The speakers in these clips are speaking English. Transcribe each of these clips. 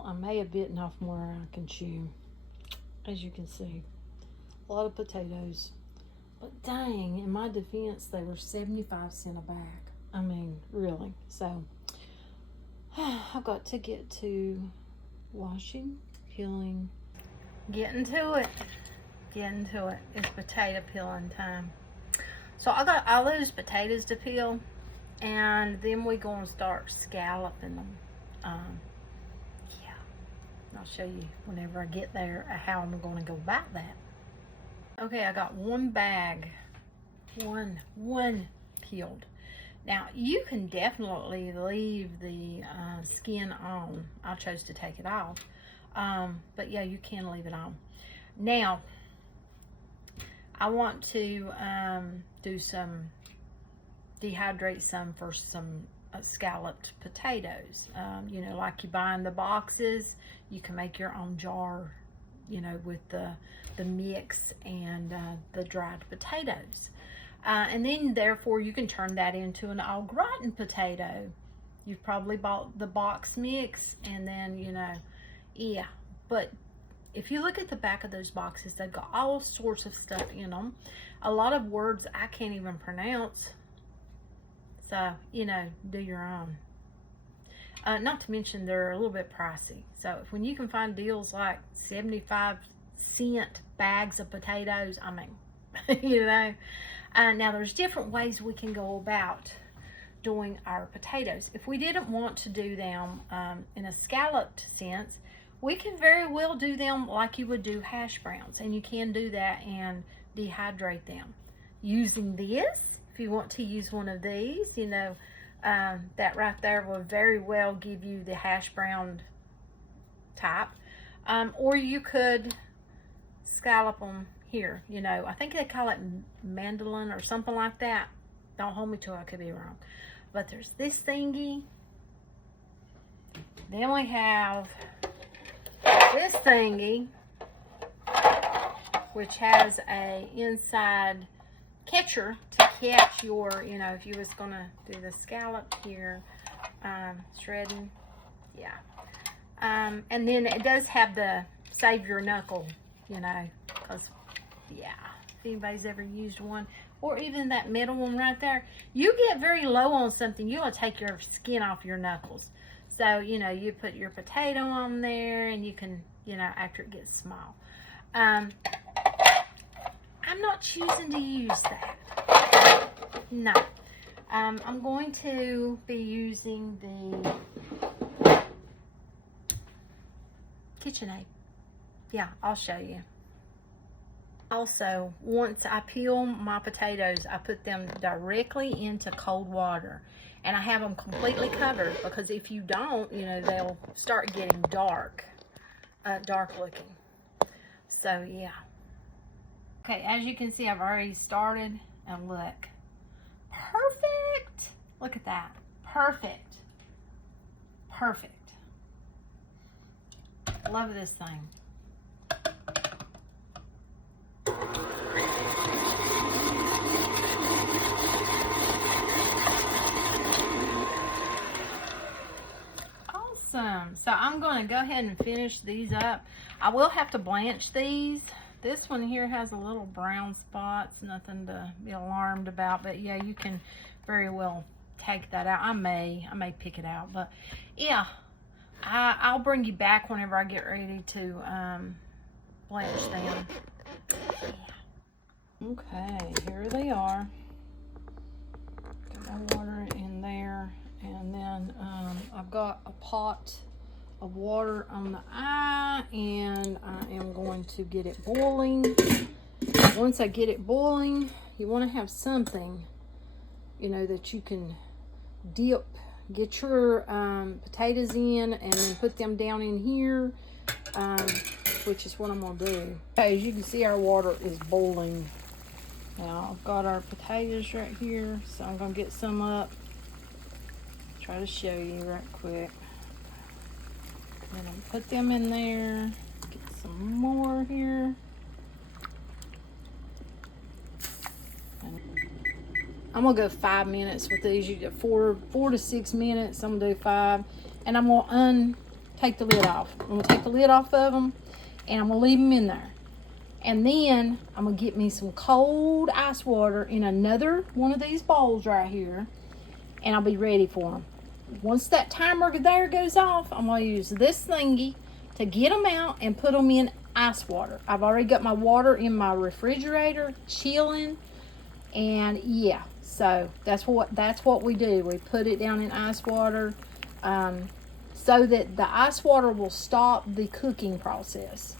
Well, I may have bitten off more than I can chew. As you can see, a lot of potatoes. But dang, in my defense, they were 75 cents a bag. I mean, really. So, I've got to get to washing, peeling. Getting to it. Getting to it. It's potato peeling time. So I got all those potatoes to peel, and then we're going to start scalloping them. Yeah, I'll show you whenever I get there how I'm going to go about that. Okay, I got one bag, one peeled. Now you can definitely leave the skin on. I chose to take it off, but yeah, you can leave it on. Now I want to dehydrate some for some scalloped potatoes. You know, like you buy in the boxes. You can make your own jar, you know, with the mix and the dried potatoes. And then therefore you can turn that into an au gratin potato. You've probably bought the box mix, and then, you know, yeah. But if you look at the back of those boxes, they've got all sorts of stuff in them. A lot of words I can't even pronounce. So, you know, do your own. Not to mention they're a little bit pricey. So when you can find deals like 75-cent bags of potatoes, I mean, you know. Now there's different ways we can go about doing our potatoes. If we didn't want to do them in a scalloped sense, we can very well do them like you would do hash browns, and you can do that and dehydrate them using this. If you want to use one of these, you know, that right there will very well give you the hash brown type, or you could scallop them here. You know, I think they call it mandolin or something like that. Don't hold me to it, I could be wrong. But there's this thingy. Then we have this thingy, which has a inside catcher to catch your, you know, if you was gonna do the scallop here, shredding, yeah. And then it does have the save your knuckle, you know, because, yeah, if anybody's ever used one, or even that middle one right there, you get very low on something, you'll take your skin off your knuckles. So, you know, you put your potato on there, and you can, you know, after it gets small. I'm not choosing to use that. No. I'm going to be using the KitchenAid. Yeah, I'll show you. Also, once I peel my potatoes, I put them directly into cold water. And I have them completely covered, because if you don't, you know, they'll start getting dark looking. So, yeah. Okay, as you can see, I've already started, and look. Perfect! Look at that. Perfect. Perfect. Love this thing. Awesome. So I'm going to go ahead and finish these up. I will have to blanch these. This one here has a little brown spots, nothing to be alarmed about, but yeah, you can very well take that out. I may pick it out, but yeah, I'll bring you back whenever I get ready to blanch them. Yeah. Okay, here they are. Got my water in there, and then I've got a pot of water on the eye, and I am going to get it boiling. Once I get it boiling, you want to have something, you know, that you can dip, get your potatoes in, and then put them down in here, which is what I'm gonna do. Okay, as you can see, our water is boiling. Now I've got our potatoes right here, so I'm gonna get some up. Try to show you right quick. Then I'm put them in there. Get some more here. And I'm gonna go 5 minutes with these. You get four to 6 minutes. I'm gonna do 5, and I'm gonna take the lid off. I'm gonna take the lid off of them, and I'm gonna leave them in there. And then I'm gonna get me some cold ice water in another one of these bowls right here, and I'll be ready for them. Once that timer there goes off, I'm gonna use this thingy to get them out and put them in ice water. I've already got my water in my refrigerator chilling, and yeah, so that's what we do. We put it down in ice water, so that the ice water will stop the cooking process.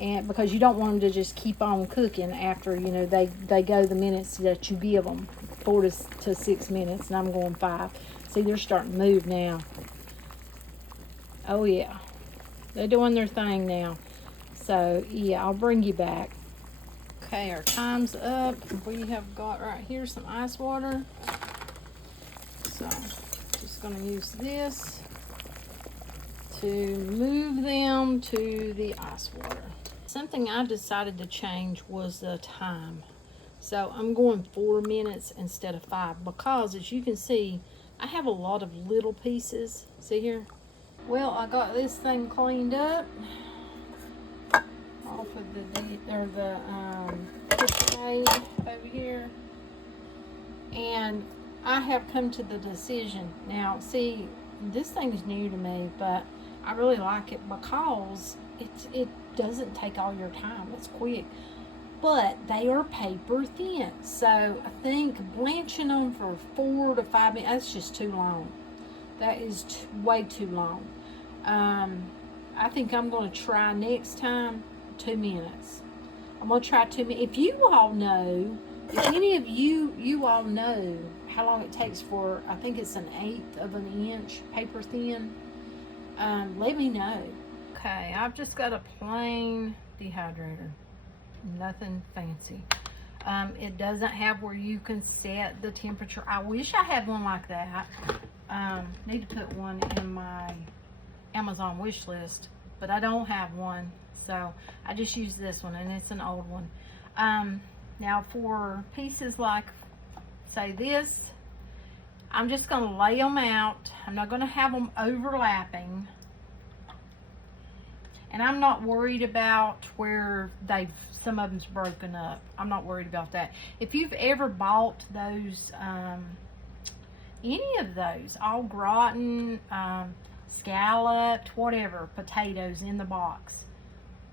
And because you don't want them to just keep on cooking after, you know, they go the minutes that you give them, 4 to 6 minutes, and I'm going 5. See, they're starting to move now. Oh yeah, they're doing their thing now. So yeah, I'll bring you back. Okay, our time's up. We have got right here some ice water. So just gonna use this to move them to the ice water. Something I decided to change was the time. So I'm going 4 minutes instead of 5 because, as you can see, I have a lot of little pieces. See here? Well, I got this thing cleaned up off of the KitchenAid over here, and I have come to the decision now. See, this thing is new to me, but I really like it because it doesn't take all your time. It's quick, but they are paper thin. So I think blanching them for 4 to 5 minutes, that's just too long. That is way too long. I think I'm going to try next time 2 minutes. I'm going to try 2 minutes. If you all know, if any of you all know how long it takes for, I think it's 1/8 of an inch paper thin, let me know. Okay, I've just got a plain dehydrator, nothing fancy. It doesn't have where you can set the temperature. I wish I had one like that. Need to put one in my Amazon wish list, but I don't have one, so I just use this one, and it's an old one. Now for pieces like, say, this, I'm just going to lay them out. I'm not going to have them overlapping. And I'm not worried about where some of them's broken up. I'm not worried about that. If you've ever bought those, any of those, au gratin, scalloped, whatever, potatoes in the box,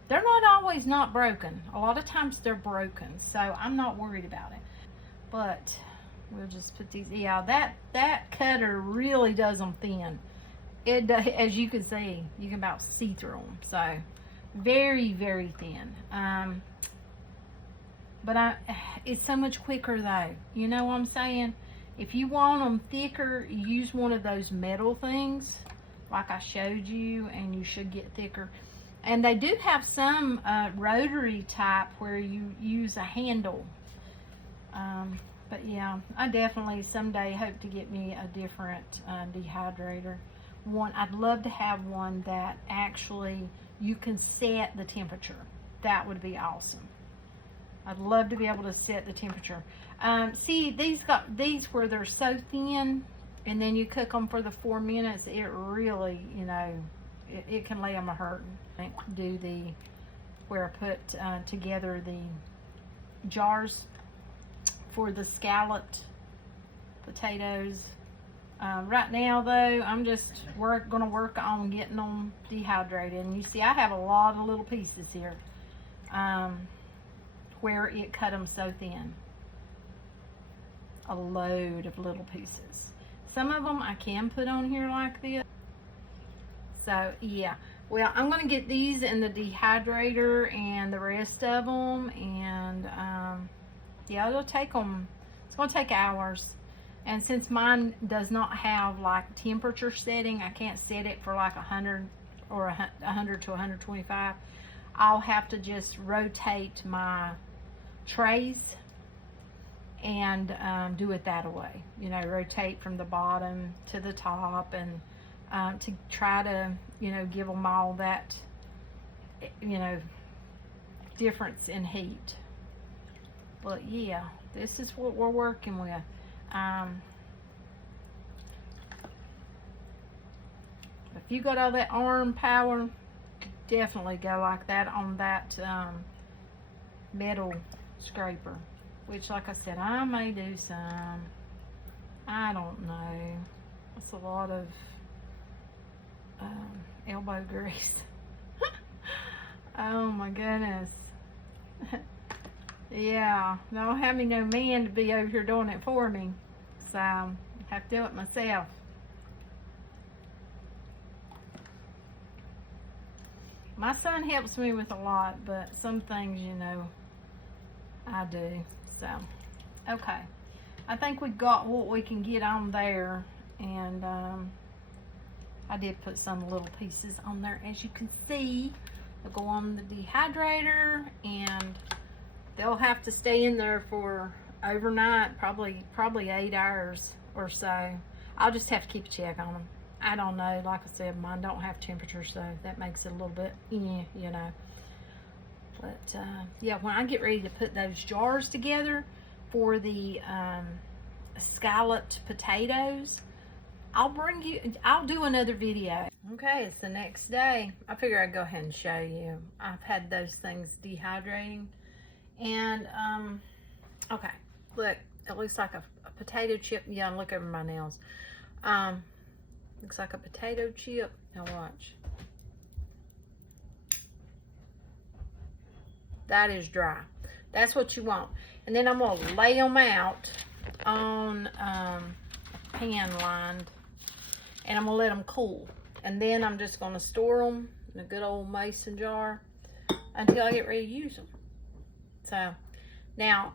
they're not always not broken. A lot of times they're broken, so I'm not worried about it. But we'll just put these, yeah, that cutter really does them thin. It does, as you can see, you can about see through them. So very, very thin. But it's so much quicker though. You know what I'm saying? If you want them thicker, use one of those metal things like I showed you, and you should get thicker. And they do have some rotary type where you use a handle. But yeah, I definitely someday hope to get me a different dehydrator. One, I'd love to have one that actually you can set the temperature. That would be awesome. I'd love to be able to set the temperature. See, these where they're so thin, and then you cook them for the 4 minutes. It really, you know, it can lay them a hurting. Do where I put together the jars for the scalloped potatoes. Right now though, I'm just gonna work on getting them dehydrated. And you see, I have a lot of little pieces here where it cut them so thin. A load of little pieces. Some of them I can put on here like this. So yeah, well, I'm gonna get these in the dehydrator and the rest of them, and yeah, it'll take them, it's gonna take hours. And since mine does not have like temperature setting, I can't set it for like 100 or 100 to 125. I'll have to just rotate my trays and do it that way. You know, rotate from the bottom to the top, and to try to, you know, give them all that, you know, difference in heat. But yeah, this is what we're working with. If you got all that arm power, definitely go like that on that metal scraper. Which, like I said, I may do some. I don't know. It's a lot of elbow grease. Oh my goodness. Yeah, don't have me no man to be over here doing it for me. So, I have to do it myself. My son helps me with a lot, but some things, you know, I do. So, okay. I think we got what we can get on there. And I did put some little pieces on there, as you can see. They'll go on the dehydrator, and they'll have to stay in there for overnight, probably 8 hours or so. I'll just have to keep a check on them. I don't know. Like I said, mine don't have temperature, so that makes it a little bit, you know. But yeah, when I get ready to put those jars together for the scalloped potatoes, I'll do another video. Okay, it's the next day. I figure I'd go ahead and show you. I've had those things dehydrating. And, okay, look, it looks like a potato chip. Yeah, look over my nails. Looks like a potato chip. Now watch. That is dry. That's what you want. And then I'm going to lay them out on pan lined, and I'm going to let them cool. And then I'm just going to store them in a good old mason jar until I get ready to use them. So now,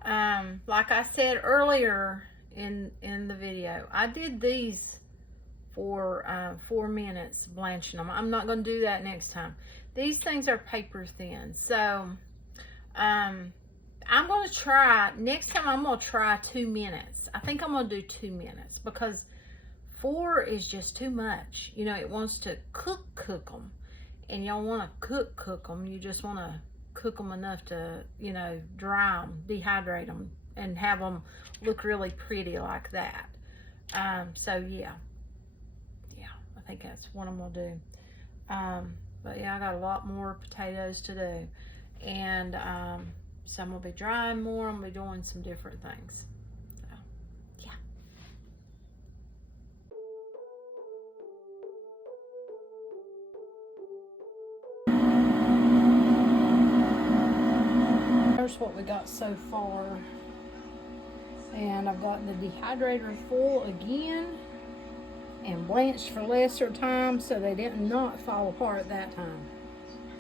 like I said earlier in the video, I did these for 4 minutes blanching them. I'm not going to do that next time. These things are paper thin. So I'm going to try, next time I'm going to try 2 minutes. I think I'm going to do 2 minutes because 4 is just too much. You know, it wants to cook them. And you don't want to cook them. You just want to cook them enough to, you know, dry them, dehydrate them, and have them look really pretty like that. So yeah, I think that's what I'm going to do. But yeah, I got a lot more potatoes to do. And some will be drying more. I'm going to be doing some different things. So, yeah. Here's what we got so far. And I've got the dehydrator full again and blanched for lesser time so they did not fall apart that time.